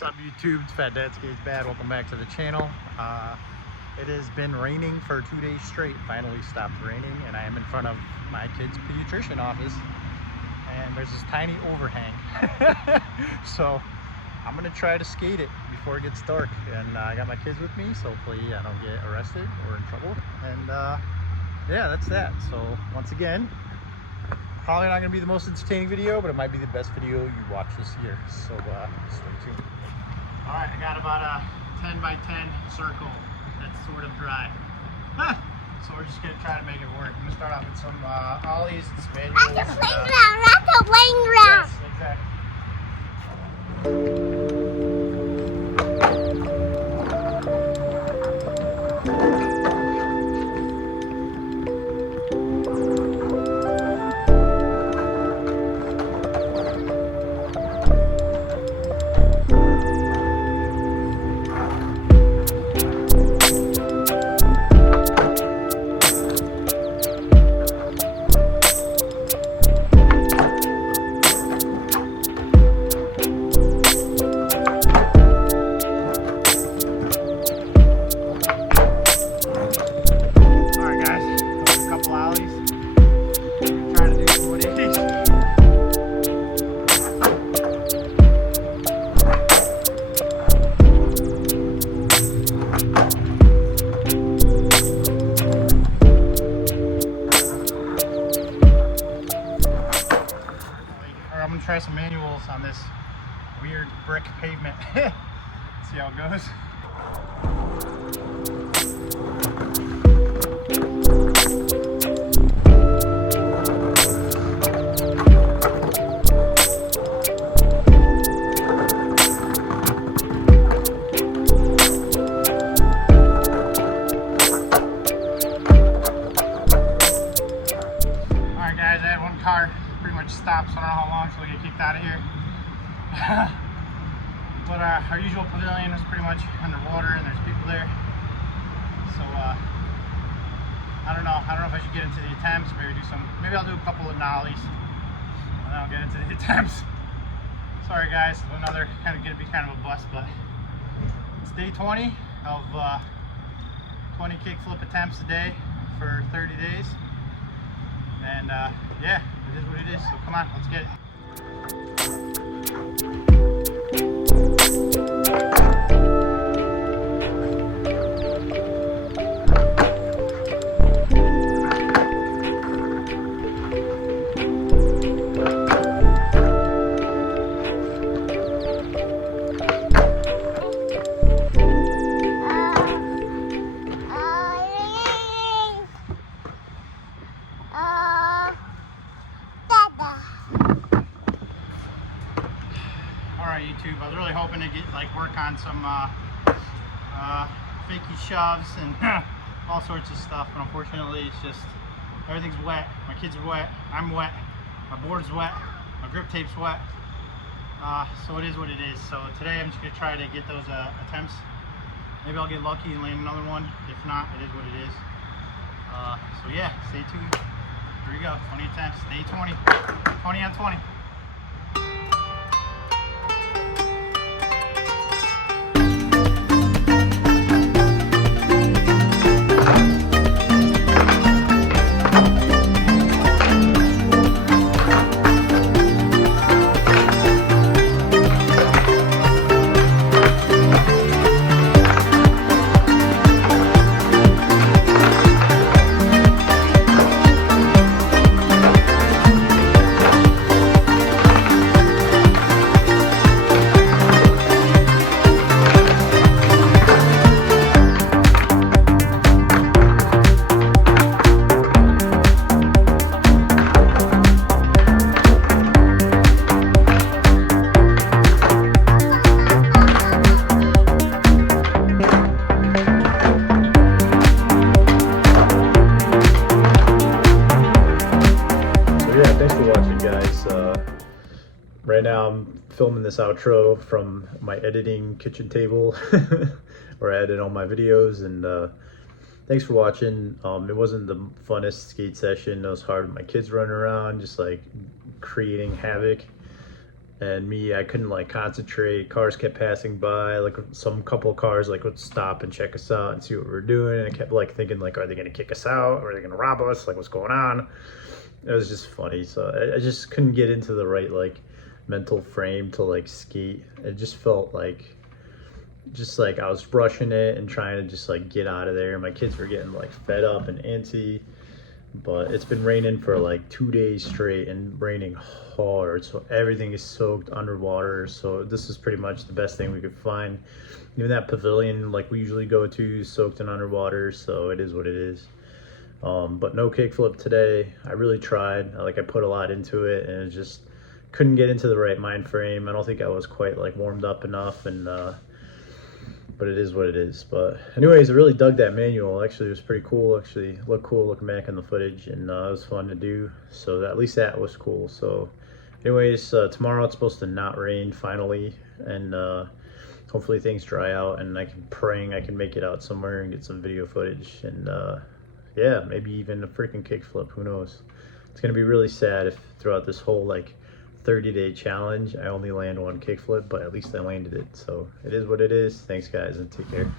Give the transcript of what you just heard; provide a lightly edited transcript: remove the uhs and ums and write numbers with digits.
What's up, YouTube? It's Fat Dad Skates Bad. Welcome back to the channel. It has been raining for 2 days straight. Finally stopped raining, and I am in front of my kid's pediatrician office, and there's this tiny overhang. So I'm gonna try to skate it before it gets dark, and I got my kids with me, so hopefully I don't get arrested or in trouble. And yeah, that's that. So once again, probably not gonna be the most entertaining video, but it might be the best video you watch this year. So stay tuned. All right, I got about a 10 by 10 circle that's sort of dry. So we're just gonna try to make it work. I'm gonna start off with some ollies and some manuals. That's a playground. That's a playground. Yes, exactly. I'm gonna try some manuals on this weird brick pavement. See how it goes. Alright guys, I had one car pretty much stopped, so I don't know how long till we get kicked out of here. But our usual pavilion is pretty much underwater and there's people there. So I don't know if I should get into the attempts, maybe I'll do a couple of nollies and then I'll get into the attempts. Sorry guys, another gonna be kind of a bust, but it's day 20 of 20 kickflip attempts a day for 30 days. And yeah, it is what it is, so come on, let's get it. Alright YouTube, I was really hoping to get work on some fakey shoves and all sorts of stuff, but unfortunately it's just everything's wet. My kids are wet, I'm wet, my board's wet, my grip tape's wet, so it is what it is. So today I'm just going to try to get those attempts. Maybe I'll get lucky and land another one. If not, it is what it is. So yeah, stay tuned. Here we go, 20 attempts, day 20, 20 on 20. Right now I'm filming this outro from my editing kitchen table where I edit all my videos, and thanks for watching. It wasn't the funnest skate session. It was hard with my kids running around just like creating havoc. And me, I couldn't like concentrate. Cars kept passing by, like some couple of cars like would stop and check us out and see what we were doing. And I kept like thinking like, are they gonna kick us out? Or are they gonna rob us? Like, what's going on? It was just funny. So I just couldn't get into the right like mental frame to like skate. It just felt like I was rushing it and trying to just like get out of there. My kids were getting like fed up and antsy. But it's been raining for like 2 days straight and raining hard, so everything is soaked underwater. So this is pretty much the best thing we could find. Even that pavilion like we usually go to is soaked in underwater, so it is what it is. But no kickflip today. I really tried. I put a lot into it and it just couldn't get into the right mind frame. I don't think I was quite like warmed up enough, and but it is what it is. But anyways, I really dug that manual. Actually, it was pretty cool. Actually looked cool looking back on the footage, and it was fun to do. So at least that was cool. So anyways, tomorrow it's supposed to not rain finally, and hopefully things dry out, and I can make it out somewhere and get some video footage, and yeah, maybe even a freaking kickflip. Who knows? It's gonna be really sad if throughout this whole like 30-day challenge I only land one kickflip, but at least I landed it. So it is what it is. Thanks guys, and take care.